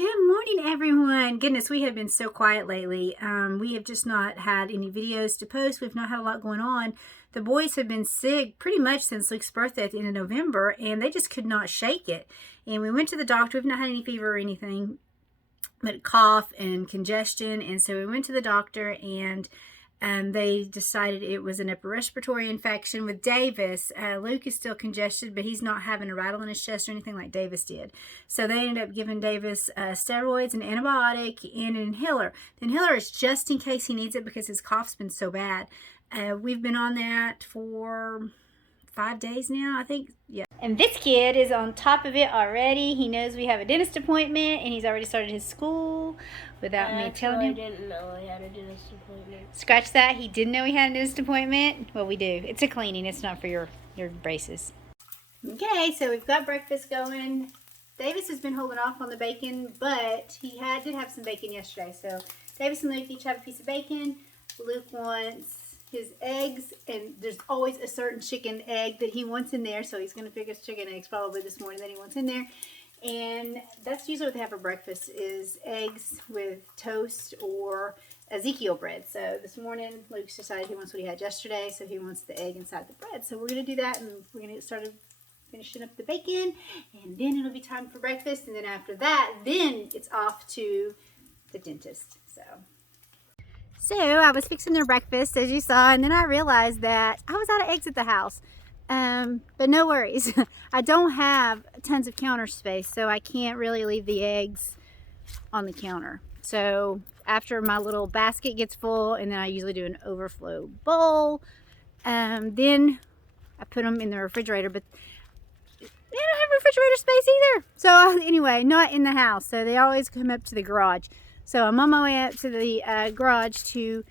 Good morning, everyone. Goodness, we have been so quiet lately. We have just not had any videos to post. We've not had a lot going on. The boys have been sick pretty much since Luke's birthday at the end of November, and they just could not shake it. And we went to the doctor. We've not had any fever or anything, but cough and congestion. And so we went to the doctor, and they decided it was an upper respiratory infection with Davis. Luke is still congested, but he's not having a rattle in his chest or anything like Davis did. So they ended up giving Davis steroids, an antibiotic, and an inhaler. The inhaler is just in case he needs it because his cough's been so bad. We've been on that for 5 days now, I think. Yeah. And this kid is on top of it already. He knows we have a dentist appointment, and he's already started his school without me telling him. I didn't know he had a dentist appointment. Scratch that. He didn't know he had a dentist appointment. Well, we do. It's a cleaning. It's not for your braces. Okay, so we've got breakfast going. Davis has been holding off on the bacon, but he did have some bacon yesterday. So Davis and Luke each have a piece of bacon. Luke wants his eggs, and there's always a certain chicken egg that he wants in there, so he's going to pick his chicken eggs probably this morning that he wants in there. And that's usually what they have for breakfast, is eggs with toast or Ezekiel bread. So this morning Luke's decided he wants what he had yesterday, so he wants the egg inside the bread. So we're going to do that, and we're going to get started finishing up the bacon, and then it'll be time for breakfast. And then after that, then it's off to the dentist. So I was fixing their breakfast, as you saw, and then I realized that I was out of eggs at the house. But no worries. I don't have tons of counter space, so I can't really leave the eggs on the counter. So after my little basket gets full, and then I usually do an overflow bowl, then I put them in the refrigerator, but they don't have refrigerator space either. So anyway, not in the house, so they always come up to the garage. So I'm on my way up to the garage to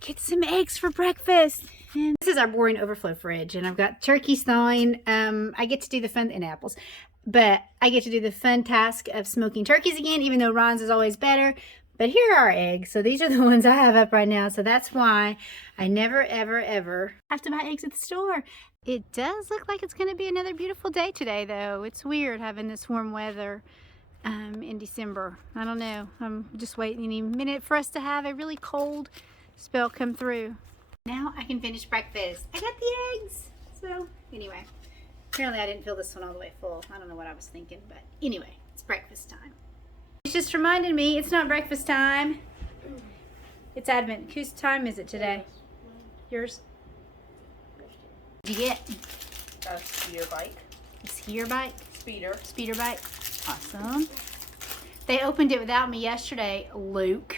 get some eggs for breakfast. And this is our boring overflow fridge, and I've got turkeys thawing. I get to do the fun, and apples, but I get to do the fun task of smoking turkeys again, even though Ron's is always better. But here are our eggs. So these are the ones I have up right now. So that's why I never, ever, ever have to buy eggs at the store. It does look like it's going to be another beautiful day today, though. It's weird having this warm weather in December. I don't know. I'm just waiting any minute for us to have a really cold spell come through. Now I can finish breakfast. I got the eggs. So anyway, apparently I didn't fill this one all the way full. I don't know what I was thinking, but anyway, it's breakfast time. It's just reminded me it's not breakfast time. It's Advent. Whose time is it today? Yours? What'd you get? A speeder bike. A skier bike? Speeder bike. Awesome. They opened it without me yesterday, Luke.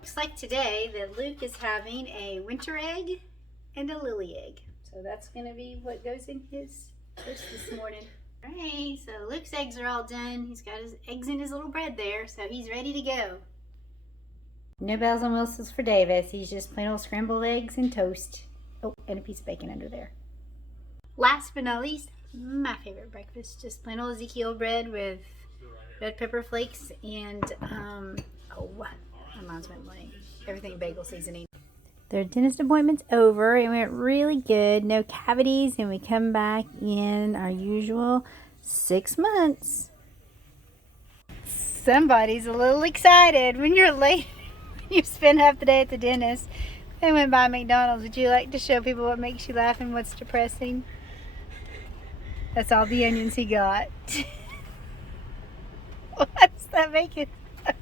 Looks like today that Luke is having a winter egg and a lily egg. So that's going to be what goes in his toast this morning. Alright, so Luke's eggs are all done. He's got his eggs in his little bread there, so he's ready to go. No bells and whistles for Davis. He's just plain old scrambled eggs and toast. Oh, and a piece of bacon under there. Last but not least, my favorite breakfast, just plain old Ezekiel bread with red pepper flakes and my mind's went blank. Everything bagel seasoning. Their dentist appointment's over. It went really good. No cavities, and we come back in our usual 6 months. Somebody's a little excited when you're late. You spend half the day at the dentist. They went by McDonald's. Would you like to show people what makes you laugh and what's depressing? That's all the onions he got. What's that making? I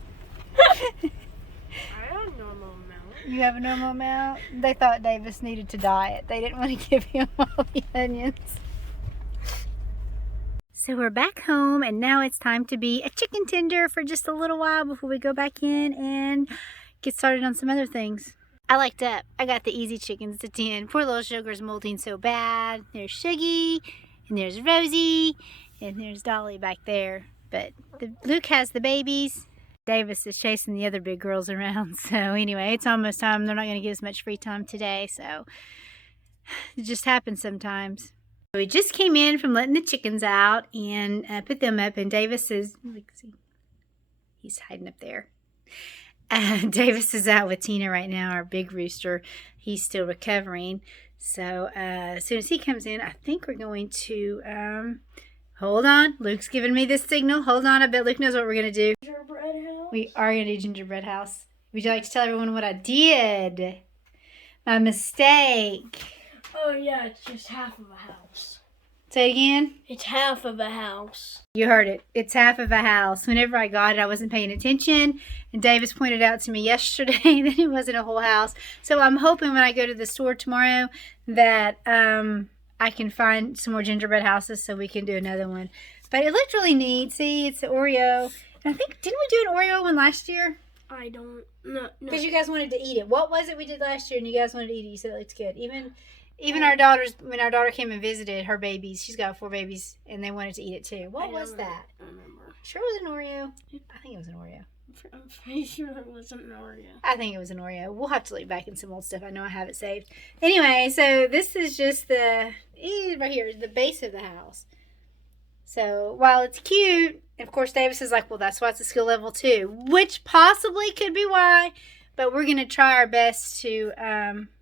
have a normal amount. You have a normal amount? They thought Davis needed to diet. They didn't want to give him all the onions. So we're back home, and now it's time to be a chicken tender for just a little while before we go back in and get started on some other things. I liked up. I got the easy chickens to 10. Poor little Sugar's molting so bad. There's Shuggy, and there's Rosie, and there's Dolly back there. But Luke has the babies. Davis is chasing the other big girls around. So anyway, it's almost time. They're not going to get as much free time today. So it just happens sometimes. We just came in from letting the chickens out and put them up. And Davis is, he's hiding up there. Davis is out with Tina right now, our big rooster. He's still recovering. So as soon as he comes in, I think we're going to Hold on. Luke's giving me this signal. Hold on. I bet Luke knows what we're going to do. Gingerbread house? We are going to do gingerbread house. Would you like to tell everyone what I did? My mistake. Oh, yeah, it's just half of a house. Say again. It's half of a house. You heard it. It's half of a house. Whenever I got it, I wasn't paying attention. And Davis pointed out to me yesterday that it wasn't a whole house. So I'm hoping when I go to the store tomorrow that I can find some more gingerbread houses so we can do another one. But it looked really neat. See, it's the Oreo. And I think, didn't we do an Oreo one last year? I don't know. Because you guys wanted to eat it. What was it we did last year and you guys wanted to eat it? You said it looked good. Even our daughters, when our daughter came and visited her babies, she's got 4 babies, and they wanted to eat it too. What was that? I don't remember. Sure it was an Oreo. I think it was an Oreo. I'm pretty sure it wasn't an Oreo. I think it was an Oreo. We'll have to look back in some old stuff. I know I have it saved. Anyway, so this is just right here, the base of the house. So while it's cute, of course Davis is like, well, that's why it's a skill level 2, which possibly could be why, but we're going to try our best to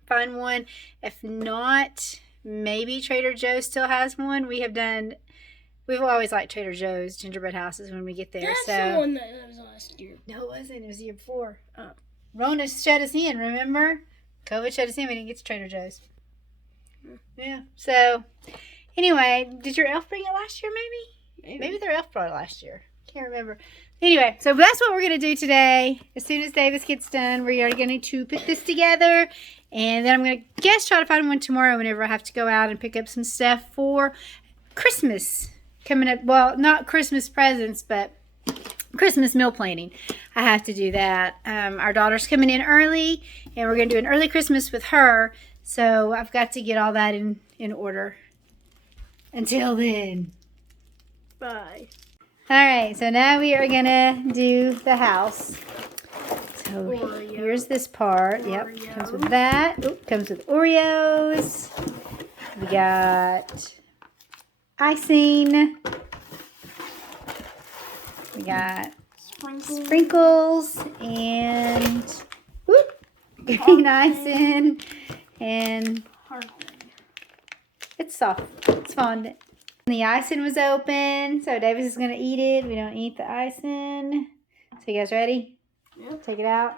find one. If not, maybe Trader Joe's still has one. We've always liked Trader Joe's gingerbread houses when we get there. That's the one that was last year. No, it wasn't. It was the year before. Rona shut us in, remember? COVID shut us in. We didn't get to Trader Joe's. Yeah. So, anyway, did your elf bring it last year, maybe? Maybe their elf brought it last year. Can't remember. Anyway, so that's what we're going to do today. As soon as Davis gets done, we are going to put this together. And then I'm going to try to find one tomorrow whenever I have to go out and pick up some stuff for Christmas coming up. Well, not Christmas presents, but Christmas meal planning. I have to do that. Our daughter's coming in early, and we're going to do an early Christmas with her. So I've got to get all that in order. Until then. Bye. All right, so now we are going to do the house. So Oreo. here's this part. Oreo. Yep, comes with that. Oop, comes with Oreos. We got icing. We got sprinkles and green icing. And it's soft. It's fondant. The icing was open, so Davis is going to eat it. We don't eat the icing. So you guys ready? Yeah. Take it out.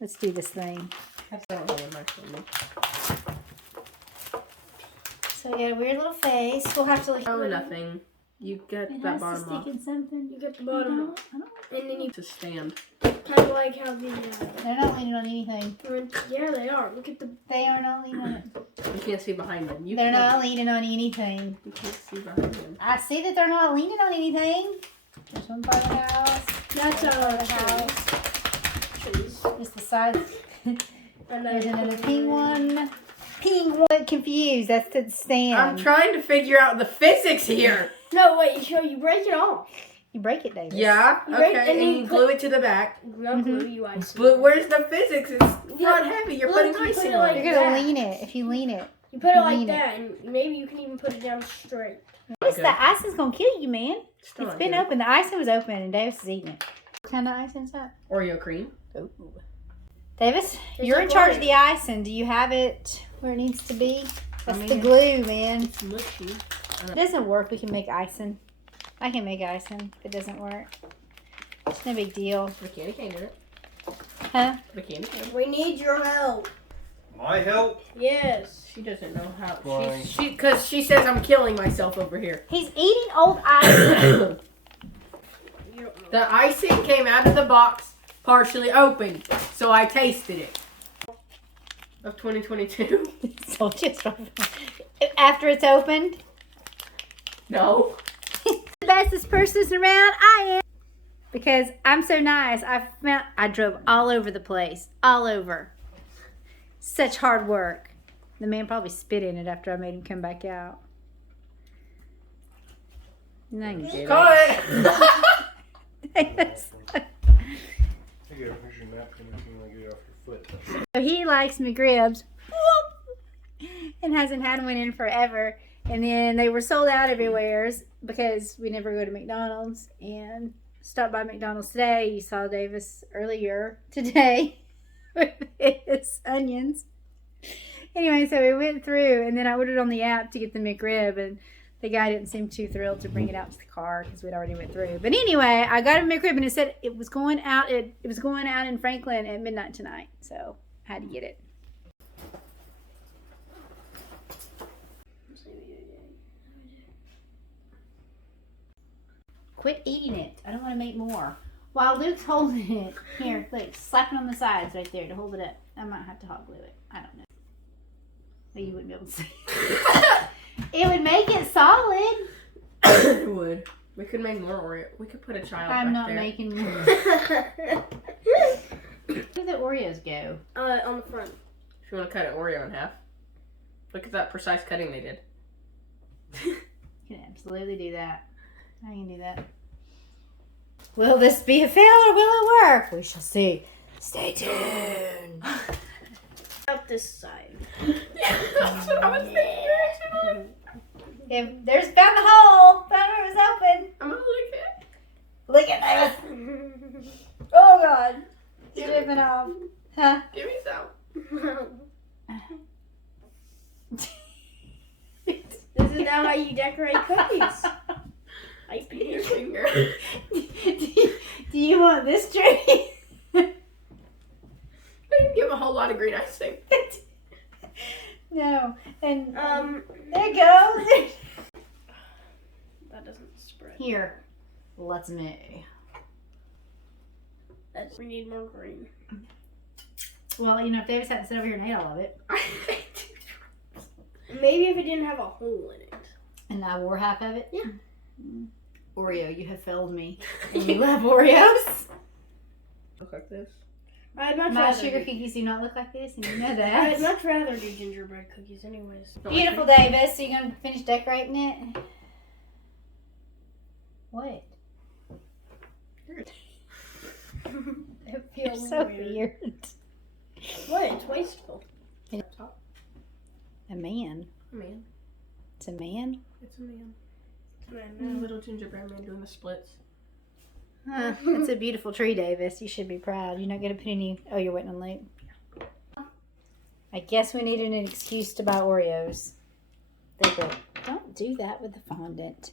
Let's do this thing. So you got a weird little face. We'll have to Oh, nothing. You get It that has to bottom stick off in something. You get the bottom, I don't. and then you to stand. kind of like how the They're not leaning on anything. yeah, they are. Look at the They are not leaning on it. You can't see behind them. They're not leaning on anything. You can't see behind them. I see that they're not leaning on anything. There's one part of the house. that's the house. Just the sides. And There's another pink one. Pink one. Confused. That's the stand. I'm trying to figure out the physics here. No, wait. You break it off. You break it, Davis. Yeah, Right, okay, and and you you glue it to the back. No glue, you ice. But where's the physics? It's not heavy. You're Look, putting you put icing it on like it. You're going to that. lean it. If you lean it. You put it like lean it. that, and maybe you can even put it down straight. This, the icing's going to kill you, man. Still It's not been good. open. The icing was open and Davis is eating it. What kind of icing is that? Oreo cream. Ooh. Davis, It's you're like in charge Oreo. of the icing. Do you have it where it needs to be? That's mean, the glue, man. It's mushy. If it doesn't work, we can make icing. I can make icing if it doesn't work. It's no big deal. Put a candy cane in it. Huh? Put a candy cane. We need your help. My help? Yes. She doesn't know how. Why? Because she says I'm killing myself over here. He's eating old icing. You don't know. The icing came out of the box partially open, so I tasted it. Of 2022. So just after it's opened. No. The bestest person around, I am. Because I'm so nice. I drove all over the place. All over. Such hard work. The man probably spit in it after I made him come back out. No, you didn't. Caught it. Here, here's your napkin if you want to get it off your foot. So he likes McRibs. And hasn't had one in forever. And then they were sold out everywhere because we never go to McDonald's. And stopped by McDonald's today. You saw Davis earlier today with his onions. Anyway, so we went through, and then I ordered on the app to get the McRib, and The guy didn't seem too thrilled to bring it out to the car because we'd already went through. But anyway, I got it in McRib and it said it was going out. It was going out in Franklin at midnight tonight, so I had to get it. Quit eating it. I don't want to make more. While Luke's holding it, here, look, slap it on the sides right there to hold it up. I might have to hot glue it. I don't know. But you wouldn't be able to see. It would make it solid. It would. We could make more Oreo. We could put a child I'm back not there. making more. Where did the Oreos go? On the front. If you want to cut an Oreo in half. Look at that precise cutting they did. You can absolutely do that. I can do that. Will this be a fail or will it work? We shall see. Stay tuned. Out this side. Yeah, that's what I was thinking. Actually. If there's found the hole. Found where it was open. I'm gonna lick it. Look at this. Oh God. It's ripping off. Huh? Give me some. This is not how you decorate cookies. I Eat your finger. Do you want this tree? I didn't give a whole lot of green icing. No. And there you go. That doesn't spread. Here. Let's me. We need more green. Well, you know, if Davis hadn't sit over here and ate all of it, Maybe if it didn't have a hole in it. and I wore half of it. Yeah. Oreo, you have failed me. And you love Oreos. Look like this. I'd much My rather sugar do, cookies do not look like this, and you know I'd that. much rather do gingerbread cookies anyways. Beautiful, Davis. So you gonna finish decorating it? What? It feels You're so weird. weird. What? It's wasteful. A man. Man. It's a man. It's a man. I A know. little gingerbread man doing the splits. Huh, it's a beautiful tree, Davis. You should be proud. You're not gonna put any. Oh, you're waiting on Luke. I guess we needed an excuse to buy Oreos. They go. Don't do that with the fondant.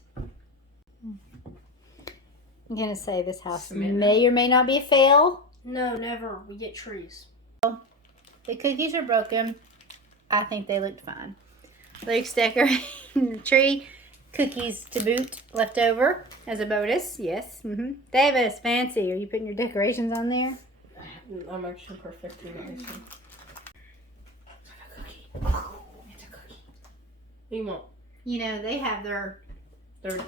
I'm gonna say this house Submit. may or may not be a fail. No, never. We get trees. The cookies are broken. I think they looked fine. Luke's decorating the tree. Cookies to boot left over as a bonus. Yes. Davis, fancy. Are you putting your decorations on there? I'm actually perfecting the icing. It's a cookie. It's a cookie. What do you want? You know, they have their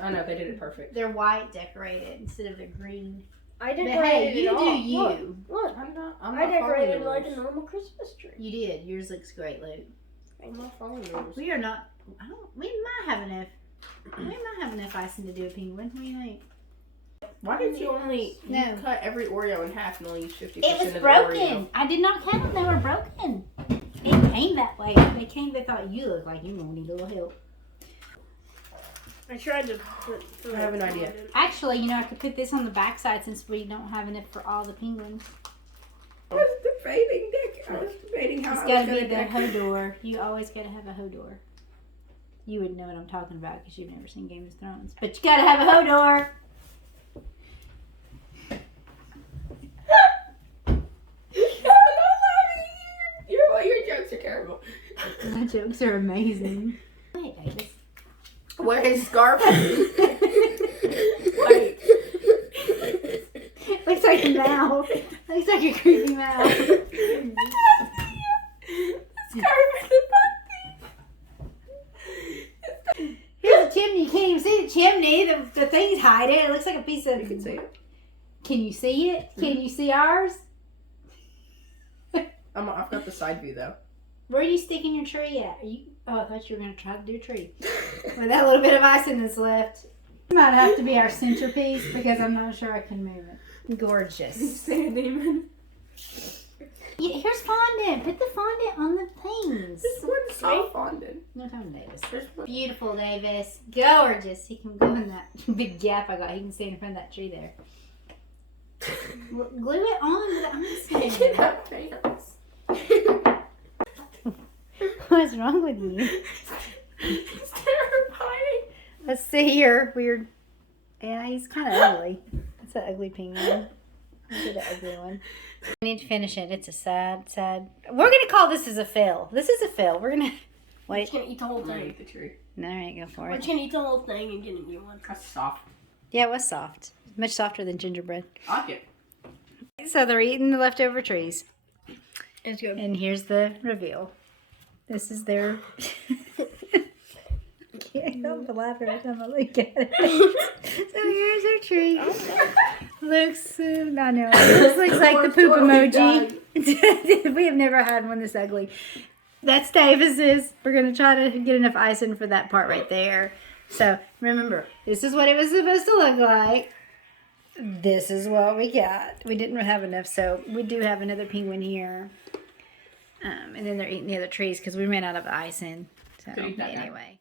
I know, they did it perfect. white decorated instead of their green. I But decorated hey, you it do all. you. Look, I'm not I decorated following like the a rules. normal Christmas tree. You did. Yours looks great, Luke. I'm not following the rules. We are not. We might have enough. We might have enough icing to do a penguin. What do you think? Why did you only No. cut every Oreo in half and only use 50% It was of the broken. Oreo? I did not count them. They were broken. It came that way. They came. They thought you looked like you gonna need a little help. I tried to put. I have an idea. Actually, you know, I could put this on the backside since we don't have enough for all the penguins. I was debating how It's I got was to be going the to hodor. You always got to have a hodor. You would know what I'm talking about because you've never seen Game of Thrones. But you got to have a hodor. Your jokes are terrible. My jokes are amazing. Wait, Davis. Wear his scarf. Looks like a mouth. Looks like a creepy mouth. Here's a chimney. You can't even see the chimney. The thing's hiding. It looks like a piece of. You can see it. Can you see it? Can you see ours? I've got the side view though. Where are you sticking your tree at? Are you? Oh, I thought you were gonna try to do a tree with that little bit of icing that's left. It might have to be our centerpiece because I'm not sure I can move it. Gorgeous. Sand demon. Yeah, here's fondant. Put the fondant on the things. This one's so fondant. No time, Davis. There's one. Beautiful, Davis. Gorgeous. He can go in that big gap I got. He can stand in front of that tree there. Glue it on with the He icing. can have fans. What's wrong with you? It's terrifying. Let's see your weird. Yeah, he's kind of ugly. It's an ugly penguin. Look at the ugly one. We need to finish it. It's a sad. We're gonna call this as a fail. This is a fail. We're gonna We're wait. just gonna eat the whole thing. the tree. All right, go for We're it. just gonna eat the whole thing and get a new one. That's soft. Yeah, it was soft. Much softer than gingerbread. I like it. So they're eating the leftover trees. It's good. And here's the reveal. This is their. I can't help but laugh every time I look at it. So here's our tree. Looks, I know. This looks like the poop emoji. We have never had one this ugly. That's Davis's. We're going to try to get enough icing for that part right there. So remember, this is what it was supposed to look like. This is what we got. We didn't have enough, so we do have another penguin here. And then they're eating the other trees because we ran out of icing. So Could eat that now. anyway.